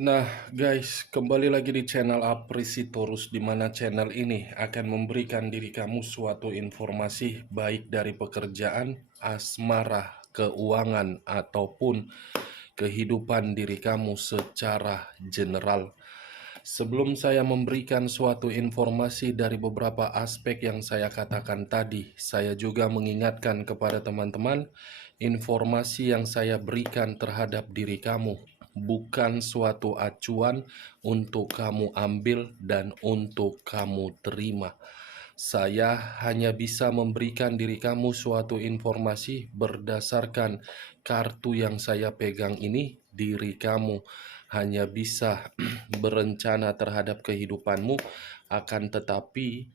Nah, guys, kembali lagi di channel Aprisitorus, di mana channel ini akan memberikan diri kamu suatu informasi baik dari pekerjaan, asmara, keuangan, ataupun kehidupan diri kamu secara general. Sebelum saya memberikan suatu informasi dari beberapa aspek yang saya katakan tadi, saya juga mengingatkan kepada teman-teman, informasi yang saya berikan terhadap diri kamu bukan suatu acuan untuk kamu ambil dan untuk kamu terima. Saya hanya bisa memberikan diri kamu suatu informasi berdasarkan kartu yang saya pegang ini. Diri kamu hanya bisa berencana terhadap kehidupanmu, akan tetapi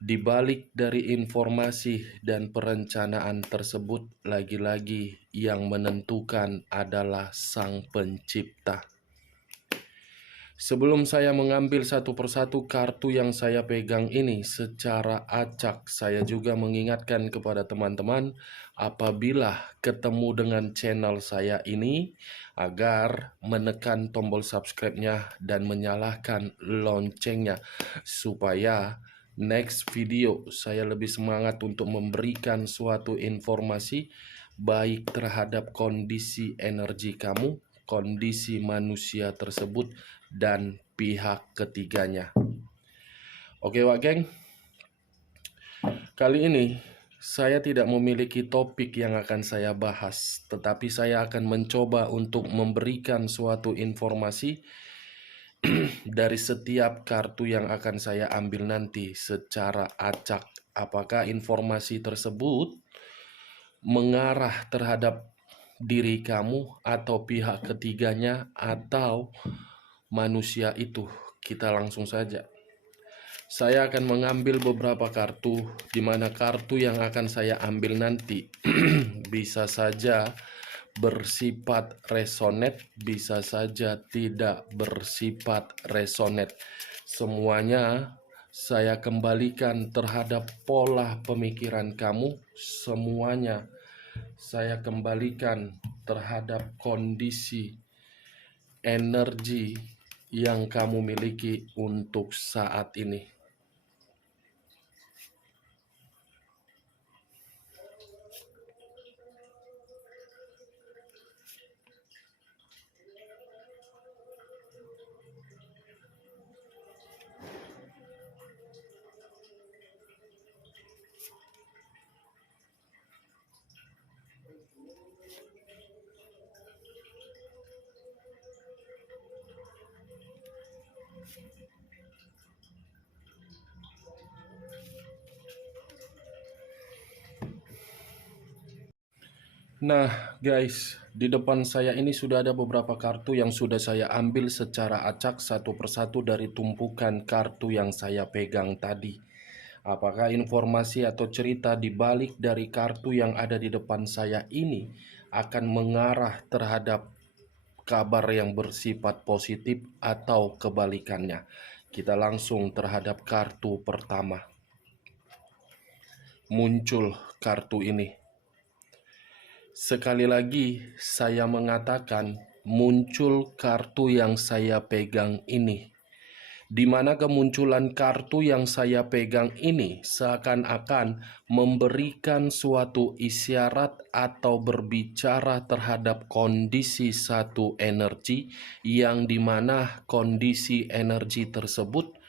di balik dari informasi dan perencanaan tersebut, lagi-lagi yang menentukan adalah Sang Pencipta. Sebelum saya mengambil satu persatu kartu yang saya pegang ini secara acak, saya juga mengingatkan kepada teman-teman apabila ketemu dengan channel saya ini agar menekan tombol subscribe-nya dan menyalakan loncengnya supaya next video saya lebih semangat untuk memberikan suatu informasi baik terhadap kondisi energi kamu, kondisi manusia tersebut, dan pihak ketiganya. Oke Wak Geng, kali ini saya tidak memiliki topik yang akan saya bahas, tetapi saya akan mencoba untuk memberikan suatu informasi dari setiap kartu yang akan saya ambil nanti secara acak. Apakah informasi tersebut mengarah terhadap diri kamu atau pihak ketiganya atau manusia itu? Kita langsung saja. Saya akan mengambil beberapa kartu, di mana kartu yang akan saya ambil nanti bisa saja bersifat resonet, bisa saja tidak bersifat resonet. Semuanya saya kembalikan terhadap pola pemikiran kamu, semuanya saya kembalikan terhadap kondisi energi yang kamu miliki untuk saat ini. Nah guys, di depan saya ini sudah ada beberapa kartu yang sudah saya ambil secara acak satu persatu dari tumpukan kartu yang saya pegang tadi. Apakah informasi atau cerita di balik dari kartu yang ada di depan saya ini akan mengarah terhadap kabar yang bersifat positif atau kebalikannya? Kita langsung terhadap kartu pertama. Muncul kartu ini. Sekali lagi saya mengatakan muncul kartu yang saya pegang ini, di mana kemunculan kartu yang saya pegang ini seakan-akan memberikan suatu isyarat atau berbicara terhadap kondisi satu energi, yang dimana kondisi energi tersebut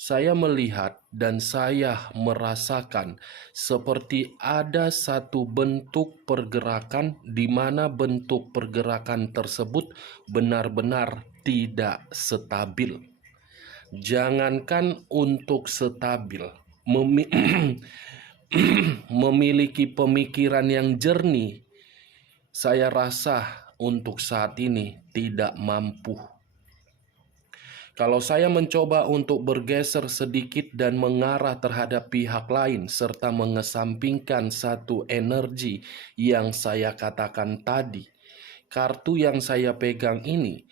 saya melihat dan saya merasakan seperti ada satu bentuk pergerakan, di mana bentuk pergerakan tersebut benar-benar tidak stabil. Jangankan untuk stabil, memiliki pemikiran yang jernih, saya rasa untuk saat ini tidak mampu. Kalau saya mencoba untuk bergeser sedikit dan mengarah terhadap pihak lain serta mengesampingkan satu energi yang saya katakan tadi, kartu yang saya pegang ini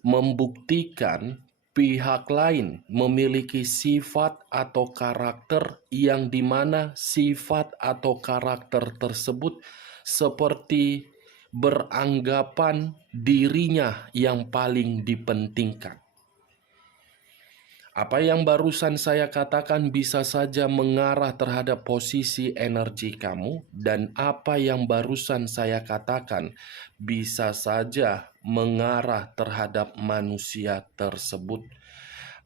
membuktikan pihak lain memiliki sifat atau karakter yang dimana sifat atau karakter tersebut seperti beranggapan dirinya yang paling dipentingkan. Apa yang barusan saya katakan bisa saja mengarah terhadap posisi energi kamu, dan apa yang barusan saya katakan bisa saja mengarah terhadap manusia tersebut.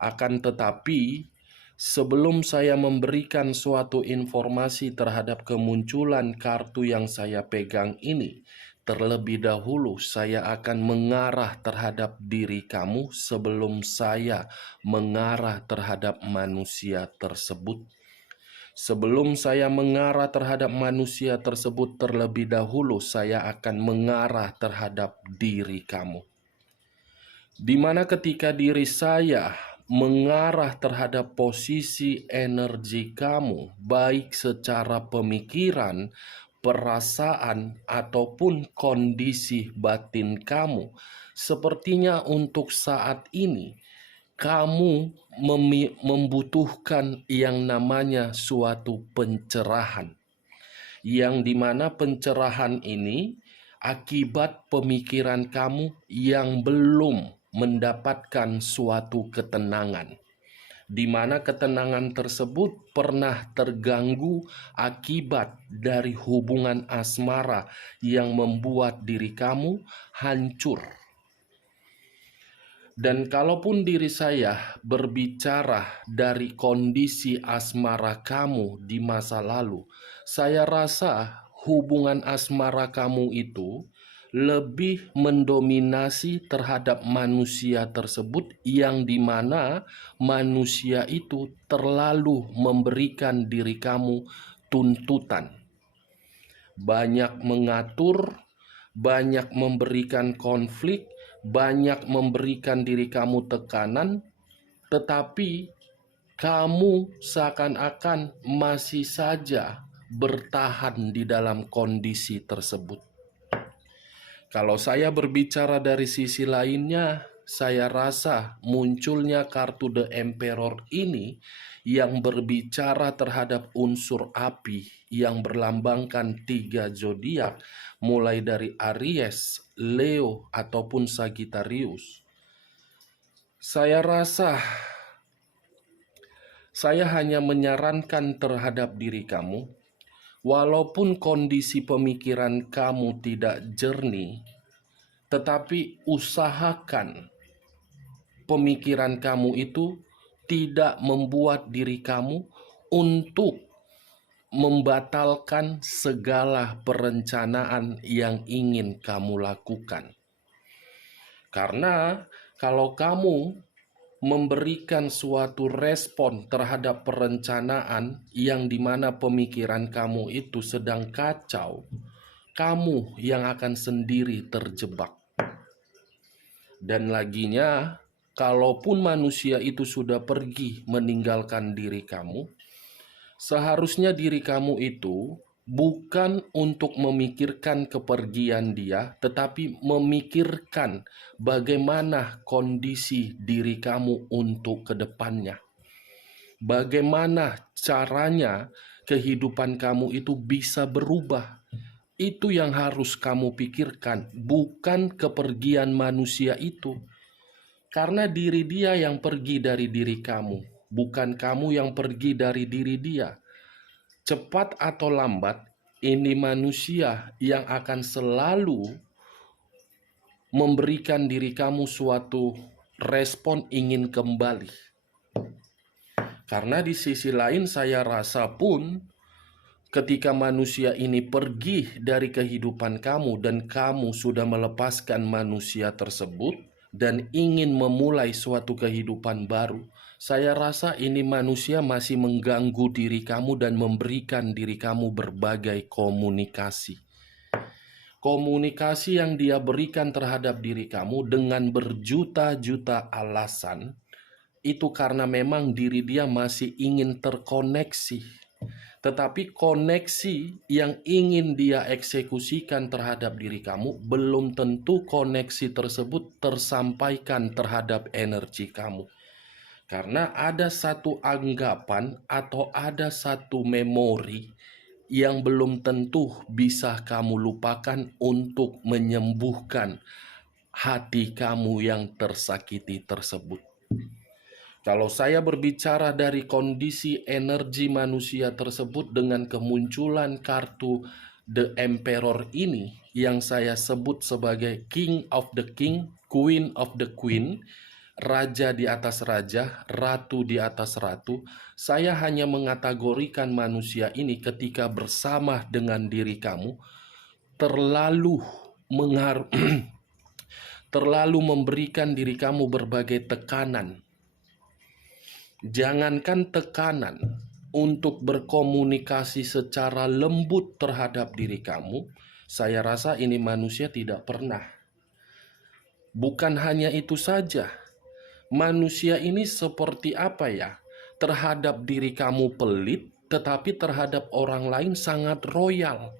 Akan tetapi, sebelum saya memberikan suatu informasi terhadap kemunculan kartu yang saya pegang ini, terlebih dahulu saya akan mengarah terhadap diri kamu sebelum saya mengarah terhadap manusia tersebut. Sebelum saya mengarah terhadap manusia tersebut, terlebih dahulu saya akan mengarah terhadap diri kamu. Di mana ketika diri saya mengarah terhadap posisi energi kamu, baik secara pemikiran, perasaan, ataupun kondisi batin kamu, sepertinya untuk saat ini kamu membutuhkan yang namanya suatu pencerahan, yang dimana pencerahan ini akibat pemikiran kamu yang belum mendapatkan suatu ketenangan, di mana ketenangan tersebut pernah terganggu akibat dari hubungan asmara yang membuat diri kamu hancur. Dan kalaupun diri saya berbicara dari kondisi asmara kamu di masa lalu, saya rasa hubungan asmara kamu itu lebih mendominasi terhadap manusia tersebut, yang dimana manusia itu terlalu memberikan diri kamu tuntutan, banyak mengatur, banyak memberikan konflik, banyak memberikan diri kamu tekanan, tetapi kamu seakan-akan masih saja bertahan di dalam kondisi tersebut. Kalau saya berbicara dari sisi lainnya, saya rasa munculnya kartu The Emperor ini yang berbicara terhadap unsur api yang berlambangkan 3 zodiak, mulai dari Aries, Leo, ataupun Sagittarius. Saya rasa saya hanya menyarankan terhadap diri kamu, walaupun kondisi pemikiran kamu tidak jernih, tetapi usahakan pemikiran kamu itu tidak membuat diri kamu untuk membatalkan segala perencanaan yang ingin kamu lakukan. Karena kalau kamu memberikan suatu respon terhadap perencanaan yang dimana pemikiran kamu itu sedang kacau, kamu yang akan sendiri terjebak. Dan laginya, kalaupun manusia itu sudah pergi meninggalkan diri kamu, seharusnya diri kamu itu bukan untuk memikirkan kepergian dia, tetapi memikirkan bagaimana kondisi diri kamu untuk kedepannya. Bagaimana caranya kehidupan kamu itu bisa berubah. Itu yang harus kamu pikirkan, bukan kepergian manusia itu. Karena diri dia yang pergi dari diri kamu, bukan kamu yang pergi dari diri dia. Cepat atau lambat, ini manusia yang akan selalu memberikan diri kamu suatu respon ingin kembali. Karena di sisi lain saya rasa pun ketika manusia ini pergi dari kehidupan kamu dan kamu sudah melepaskan manusia tersebut dan ingin memulai suatu kehidupan baru, saya rasa ini manusia masih mengganggu diri kamu dan memberikan diri kamu berbagai komunikasi. Komunikasi yang dia berikan terhadap diri kamu dengan berjuta-juta alasan, itu karena memang diri dia masih ingin terkoneksi. Tetapi koneksi yang ingin dia eksekusikan terhadap diri kamu, belum tentu koneksi tersebut tersampaikan terhadap energi kamu. Karena ada satu anggapan atau ada satu memori yang belum tentu bisa kamu lupakan untuk menyembuhkan hati kamu yang tersakiti tersebut. Kalau saya berbicara dari kondisi energi manusia tersebut dengan kemunculan kartu The Emperor ini yang saya sebut sebagai King of the King, Queen of the Queen, raja di atas raja, ratu di atas ratu, saya hanya mengategorikan manusia ini ketika bersama dengan diri kamu terlalu terlalu memberikan diri kamu berbagai tekanan. Jangankan tekanan untuk berkomunikasi secara lembut terhadap diri kamu, saya rasa ini manusia tidak pernah. Bukan hanya itu saja, manusia ini seperti apa ya? Terhadap diri kamu pelit, tetapi terhadap orang lain sangat royal.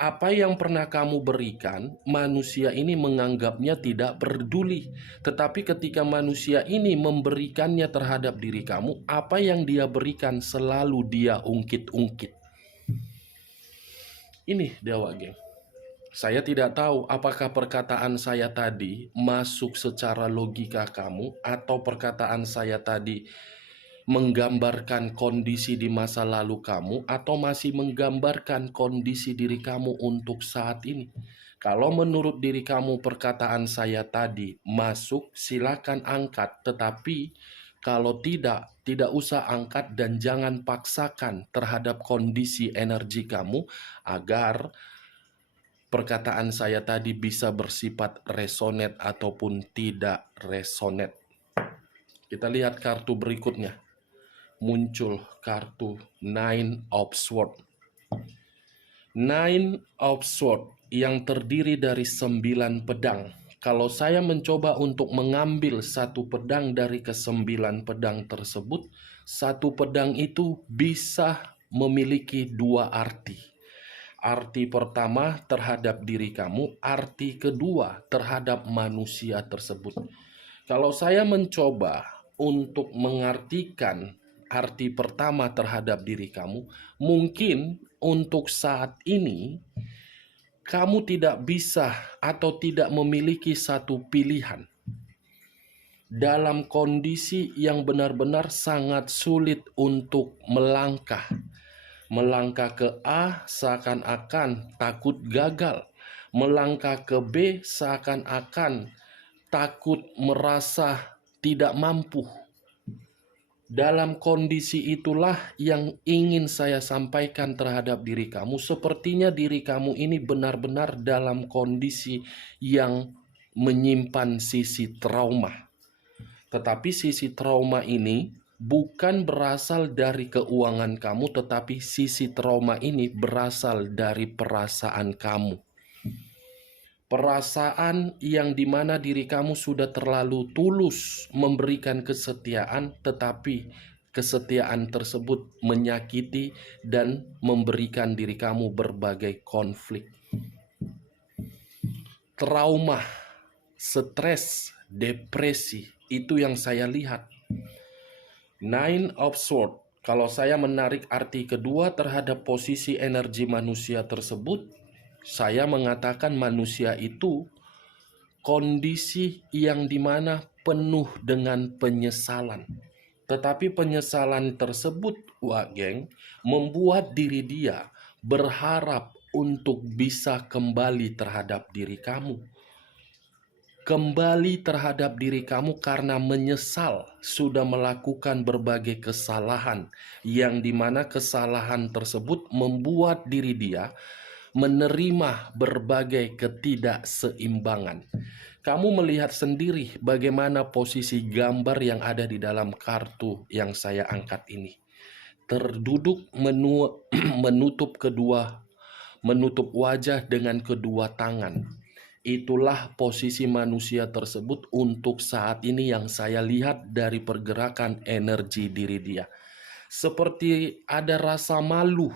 Apa yang pernah kamu berikan, manusia ini menganggapnya tidak peduli. Tetapi ketika manusia ini memberikannya terhadap diri kamu, apa yang dia berikan selalu dia ungkit-ungkit. Ini Dewa Geng. Saya tidak tahu apakah perkataan saya tadi masuk secara logika kamu atau perkataan saya tadi menggambarkan kondisi di masa lalu kamu atau masih menggambarkan kondisi diri kamu untuk saat ini. Kalau menurut diri kamu perkataan saya tadi masuk, silakan angkat. Tetapi kalau tidak usah angkat dan jangan paksakan terhadap kondisi energi kamu agar perkataan saya tadi bisa bersifat resonate ataupun tidak resonate. Kita lihat kartu berikutnya. Muncul kartu Nine of Swords. Nine of Swords yang terdiri dari 9 pedang. Kalau saya mencoba untuk mengambil satu pedang dari ke-9 pedang tersebut, satu pedang itu bisa memiliki 2 arti. Arti pertama terhadap diri kamu, arti kedua terhadap manusia tersebut. Kalau saya mencoba untuk mengartikan arti pertama terhadap diri kamu, mungkin untuk saat ini kamu tidak bisa atau tidak memiliki satu pilihan dalam kondisi yang benar-benar sangat sulit untuk melangkah. Melangkah ke A seakan-akan takut gagal, melangkah ke B seakan-akan takut merasa tidak mampu. Dalam kondisi itulah yang ingin saya sampaikan terhadap diri kamu. Sepertinya diri kamu ini benar-benar dalam kondisi yang menyimpan sisi trauma. Tetapi sisi trauma ini bukan berasal dari keuangan kamu, tetapi sisi trauma ini berasal dari perasaan kamu. Perasaan yang dimana diri kamu sudah terlalu tulus memberikan kesetiaan, tetapi kesetiaan tersebut menyakiti dan memberikan diri kamu berbagai konflik. Trauma, stres, depresi, itu yang saya lihat. Nine of Swords, kalau saya menarik arti kedua terhadap posisi energi manusia tersebut, saya mengatakan manusia itu kondisi yang dimana penuh dengan penyesalan. Tetapi penyesalan tersebut, Wak Geng, membuat diri dia berharap untuk bisa kembali terhadap diri kamu. Kembali terhadap diri kamu karena menyesal sudah melakukan berbagai kesalahan, yang dimana kesalahan tersebut membuat diri dia menerima berbagai ketidakseimbangan. Kamu melihat sendiri bagaimana posisi gambar yang ada di dalam kartu yang saya angkat ini. Terduduk menutup wajah dengan kedua tangan. Itulah posisi manusia tersebut untuk saat ini yang saya lihat dari pergerakan energi diri dia. Seperti ada rasa malu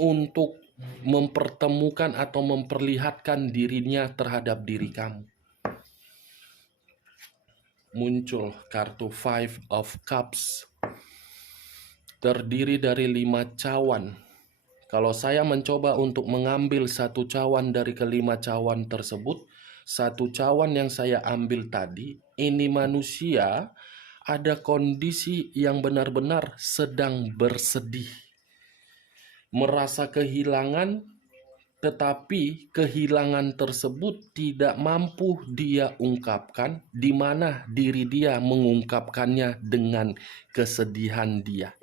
untuk mempertemukan atau memperlihatkan dirinya terhadap diri kamu. Muncul kartu Five of Cups, terdiri dari 5 cawan. Kalau saya mencoba untuk mengambil satu cawan dari kelima cawan tersebut, satu cawan yang saya ambil tadi, ini manusia ada kondisi yang benar-benar sedang bersedih, merasa kehilangan, tetapi kehilangan tersebut tidak mampu dia ungkapkan, di mana diri dia mengungkapkannya dengan kesedihan dia.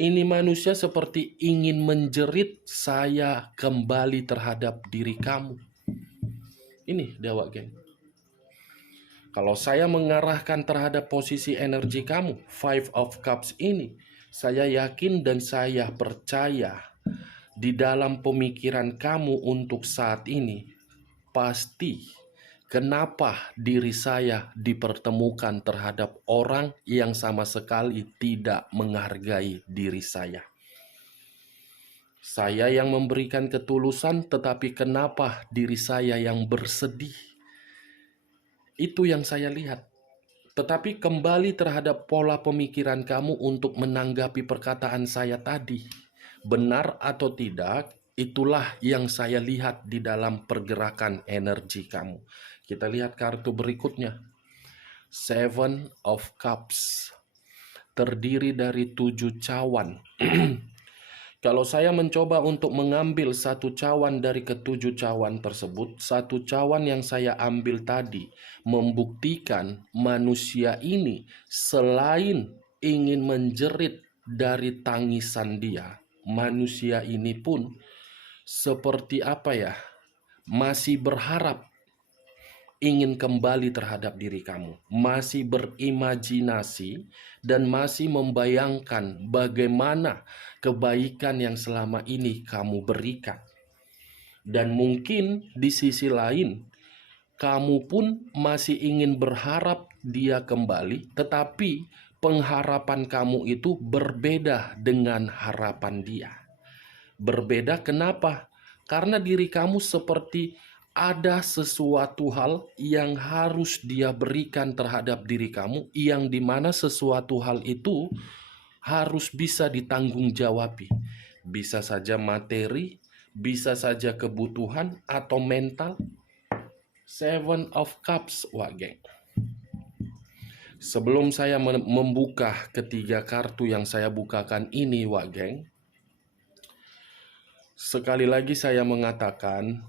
Ini manusia seperti ingin menjerit, "Saya kembali terhadap diri kamu." Ini dia, Wak Geng. Kalau saya mengarahkan terhadap posisi energi kamu, Five of Cups ini, saya yakin dan saya percaya di dalam pemikiran kamu untuk saat ini, pasti kenapa diri saya dipertemukan terhadap orang yang sama sekali tidak menghargai diri saya. Saya yang memberikan ketulusan, tetapi kenapa diri saya yang bersedih? Itu yang saya lihat. Tetapi kembali terhadap pola pemikiran kamu untuk menanggapi perkataan saya tadi. Benar atau tidak, itulah yang saya lihat di dalam pergerakan energi kamu. Kita lihat kartu berikutnya. Seven of Cups. Terdiri dari 7 cawan. Kalau saya mencoba untuk mengambil satu cawan dari ketujuh cawan tersebut, satu cawan yang saya ambil tadi membuktikan manusia ini selain ingin menjerit dari tangisan dia, manusia ini pun seperti apa ya, masih berharap ingin kembali terhadap diri kamu, masih berimajinasi dan masih membayangkan bagaimana kebaikan yang selama ini kamu berikan. Dan mungkin di sisi lain, kamu pun masih ingin berharap dia kembali, tetapi pengharapan kamu itu berbeda dengan harapan dia. Berbeda kenapa? Karena diri kamu seperti ada sesuatu hal yang harus dia berikan terhadap diri kamu, yang dimana sesuatu hal itu harus bisa ditanggung-jawabi. Bisa saja materi, bisa saja kebutuhan atau mental. Seven of Cups, Wak Geng. Sebelum saya membuka ketiga kartu yang saya bukakan ini, Wak Geng, sekali lagi saya mengatakan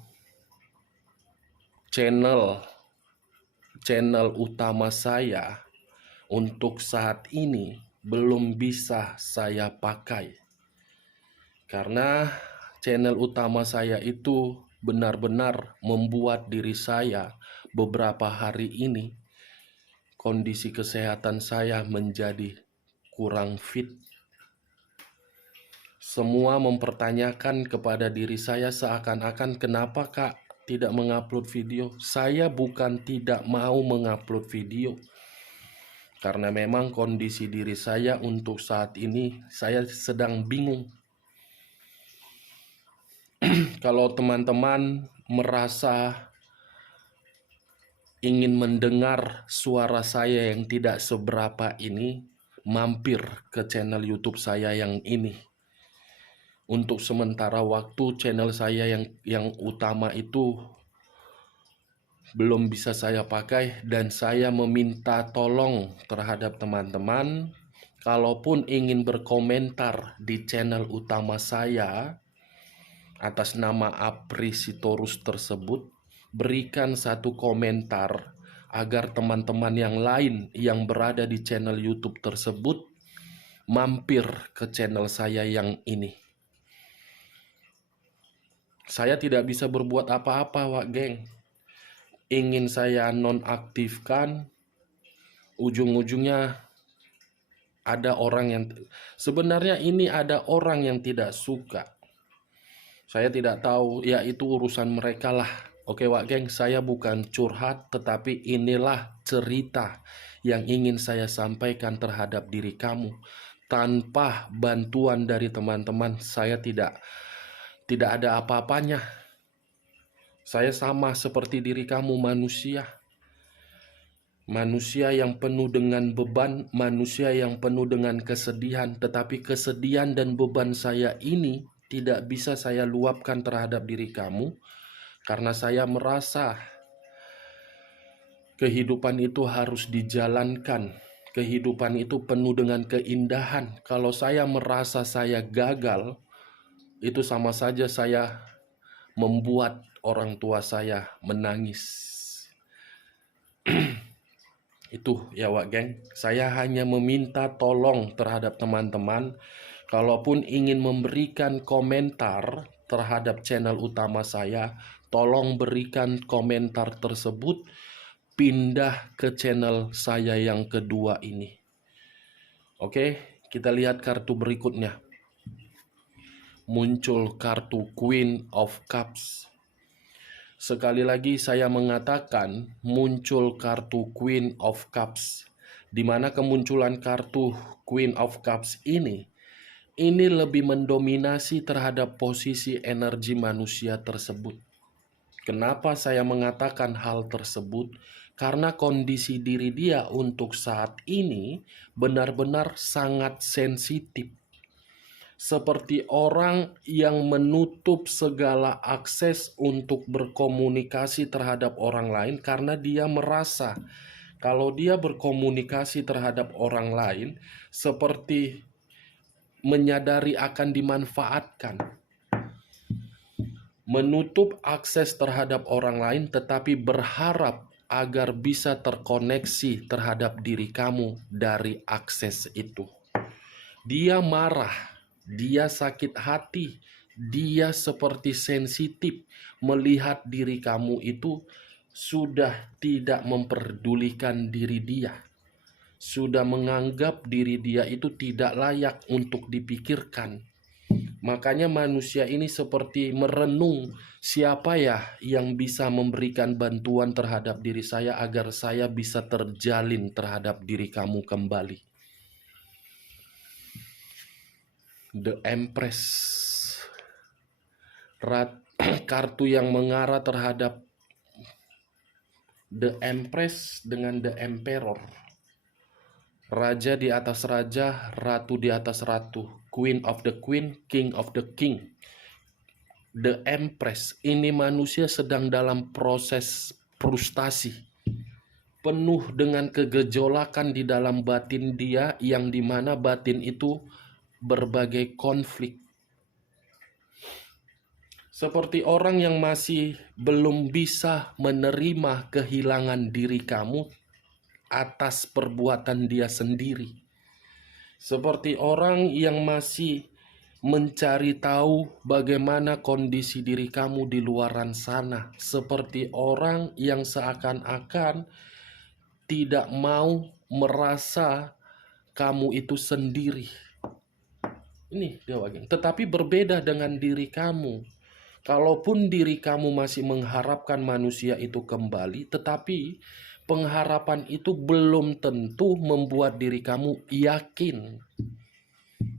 channel utama saya untuk saat ini belum bisa saya pakai. Karena channel utama saya itu benar-benar membuat diri saya beberapa hari ini kondisi kesehatan saya menjadi kurang fit. Semua mempertanyakan kepada diri saya seakan-akan, kenapa Kak tidak mengupload video? Saya bukan tidak mau mengupload video, karena memang kondisi diri saya untuk saat ini saya sedang bingung. Kalau teman-teman merasa ingin mendengar suara saya yang tidak seberapa ini, mampir ke channel YouTube saya yang ini. Untuk sementara waktu channel saya yang utama itu belum bisa saya pakai, dan saya meminta tolong terhadap teman-teman, kalaupun ingin berkomentar di channel utama saya atas nama Aprisitorus tersebut, berikan satu komentar agar teman-teman yang lain yang berada di channel YouTube tersebut mampir ke channel saya yang ini. Saya tidak bisa berbuat apa-apa, Wak Geng. Ingin saya nonaktifkan, ujung-ujungnya ada orang yang sebenarnya ini ada orang yang tidak suka. Saya tidak tahu, ya itu urusan mereka lah. Oke Wak Geng, saya bukan curhat, tetapi inilah cerita yang ingin saya sampaikan terhadap diri kamu. Tanpa bantuan dari teman-teman, saya tidak ada apa-apanya. Saya sama seperti diri kamu, manusia. Manusia yang penuh dengan beban, manusia yang penuh dengan kesedihan. Tetapi kesedihan dan beban saya ini tidak bisa saya luapkan terhadap diri kamu, karena saya merasa kehidupan itu harus dijalankan. Kehidupan itu penuh dengan keindahan. Kalau saya merasa saya gagal, itu sama saja saya membuat orang tua saya menangis. Itu ya Wak Geng, saya hanya meminta tolong terhadap teman-teman, kalaupun ingin memberikan komentar terhadap channel utama saya, tolong berikan komentar tersebut, pindah ke channel saya yang kedua ini. Oke, kita lihat kartu berikutnya. Muncul kartu Queen of Cups. Sekali lagi saya mengatakan muncul kartu Queen of Cups. Di mana kemunculan kartu Queen of Cups ini lebih mendominasi terhadap posisi energi manusia tersebut. Kenapa saya mengatakan hal tersebut? Karena kondisi diri dia untuk saat ini benar-benar sangat sensitif. Seperti orang yang menutup segala akses untuk berkomunikasi terhadap orang lain karena dia merasa kalau dia berkomunikasi terhadap orang lain seperti menyadari akan dimanfaatkan. Menutup akses terhadap orang lain tetapi berharap agar bisa terkoneksi terhadap diri kamu dari akses itu. Dia marah, dia sakit hati, dia seperti sensitif melihat diri kamu itu sudah tidak memperdulikan diri dia. Sudah menganggap diri dia itu tidak layak untuk dipikirkan. Makanya manusia ini seperti merenung, siapa ya yang bisa memberikan bantuan terhadap diri saya agar saya bisa terjalin terhadap diri kamu kembali. The Empress. Kartu yang mengarah terhadap The Empress dengan The Emperor. Raja di atas raja, ratu di atas ratu. Queen of the Queen, King of the King. The Empress, ini manusia sedang dalam proses frustasi. Penuh dengan kegejolakan di dalam batin dia, yang dimana batin itu berbagai konflik. Seperti orang yang masih belum bisa menerima kehilangan diri kamu atas perbuatan dia sendiri. Seperti orang yang masih mencari tahu bagaimana kondisi diri kamu di luaran sana. Seperti orang yang seakan-akan tidak mau merasa kamu itu sendiri. Ini dia Wak. Tetapi berbeda dengan diri kamu. Kalaupun diri kamu masih mengharapkan manusia itu kembali, tetapi pengharapan itu belum tentu membuat diri kamu yakin.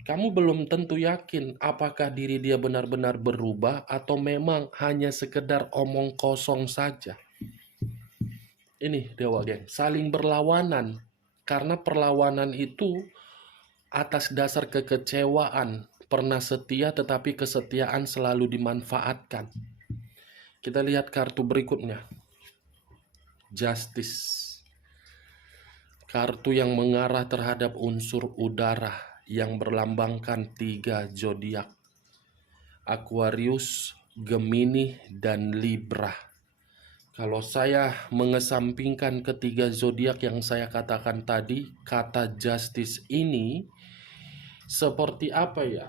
Kamu belum tentu yakin apakah diri dia benar-benar berubah atau memang hanya sekedar omong kosong saja. Ini Dewa Geng, saling berlawanan. Karena perlawanan itu atas dasar kekecewaan. Pernah setia tetapi kesetiaan selalu dimanfaatkan. Kita lihat kartu berikutnya. Justice. Kartu yang mengarah terhadap unsur udara yang berlambangkan 3 zodiak. Aquarius, Gemini, dan Libra. Kalau saya mengesampingkan ketiga zodiak yang saya katakan tadi, kata justice ini seperti apa ya?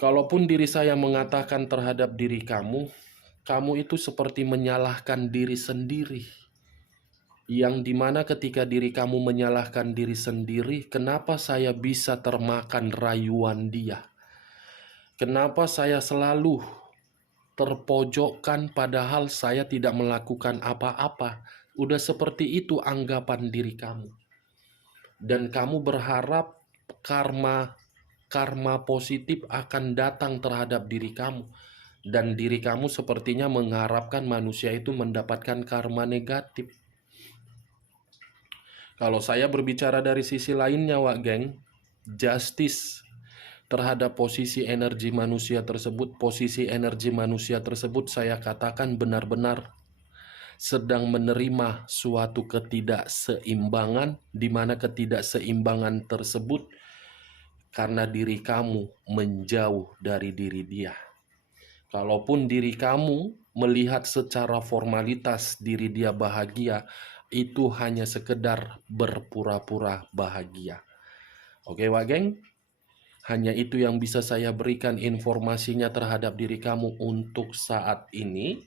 Kalaupun diri saya mengatakan terhadap diri kamu, kamu itu seperti menyalahkan diri sendiri. Yang dimana ketika diri kamu menyalahkan diri sendiri, kenapa saya bisa termakan rayuan dia? Kenapa saya selalu terpojokkan padahal saya tidak melakukan apa-apa? Udah seperti itu anggapan diri kamu. Dan kamu berharap karma positif akan datang terhadap diri kamu. Dan diri kamu sepertinya mengharapkan manusia itu mendapatkan karma negatif. Kalau saya berbicara dari sisi lainnya Wak Geng, justice. terhadap posisi energi manusia tersebut saya katakan benar-benar sedang menerima suatu ketidakseimbangan, di mana ketidakseimbangan tersebut karena diri kamu menjauh dari diri dia. Kalaupun diri kamu melihat secara formalitas diri dia bahagia, itu hanya sekedar berpura-pura bahagia. Oke, Wak Geng? Hanya itu yang bisa saya berikan informasinya terhadap diri kamu untuk saat ini.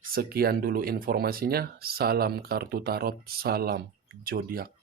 Sekian dulu informasinya. Salam kartu tarot, salam zodiak.